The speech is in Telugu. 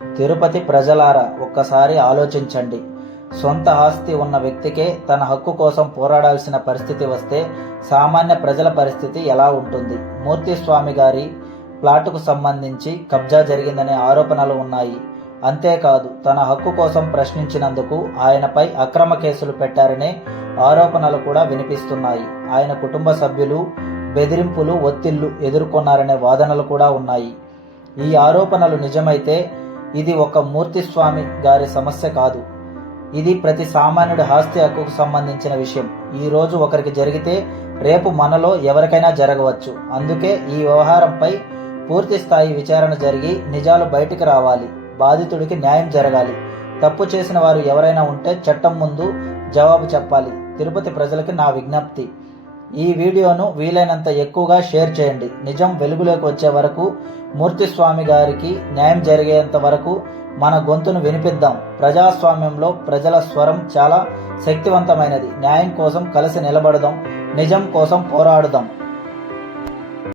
తిరుపతి ప్రజలారా ఒక్కసారి ఆలోచించండి. సొంత ఆస్తి ఉన్న వ్యక్తికే తన హక్కు కోసం పోరాడాల్సిన పరిస్థితి వస్తే సామాన్య ప్రజల పరిస్థితి ఎలా ఉంటుంది? మూర్తి స్వామి గారి ప్లాటుకు సంబంధించి కబ్జా జరిగిందనే ఆరోపణలు ఉన్నాయి. అంతేకాదు తన హక్కు కోసం ప్రశ్నించినందుకు ఆయనపై అక్రమ కేసులు పెట్టారనే ఆరోపణలు కూడా వినిపిస్తున్నాయి. ఆయన కుటుంబ సభ్యులు బెదిరింపులు, ఒత్తిళ్లు ఎదుర్కొన్నారనే వాదనలు కూడా ఉన్నాయి. ఈ ఆరోపణలు నిజమైతే ఇది ఒక మూర్తి స్వామి గారి సమస్య కాదు. ఇది ప్రతి సామాన్యుడి ఆస్తి హక్కుకు సంబంధించిన విషయం. ఈ రోజు ఒకరికి జరిగితే రేపు మనలో ఎవరికైనా జరగవచ్చు. అందుకే ఈ వ్యవహారంపై పూర్తి స్థాయి విచారణ జరిగి నిజాలు బయటికి రావాలి. బాధితుడికి న్యాయం జరగాలి. తప్పు చేసిన వారు ఎవరైనా ఉంటే చట్టం ముందు జవాబు చెప్పాలి. తిరుపతి ప్రజలకి నా విజ్ఞప్తి, ఈ వీడియోను వీలైనంత ఎక్కువగా షేర్ చేయండి. నిజం వెలుగులోకి వచ్చే వరకు, మూర్తి స్వామి గారికి న్యాయం జరిగేంత వరకు మన గొంతును వినిపిద్దాం. ప్రజాస్వామ్యంలో ప్రజల స్వరం చాలా శక్తివంతమైనది. న్యాయం కోసం కలిసి నిలబడదాం. నిజం కోసం పోరాడుదాం.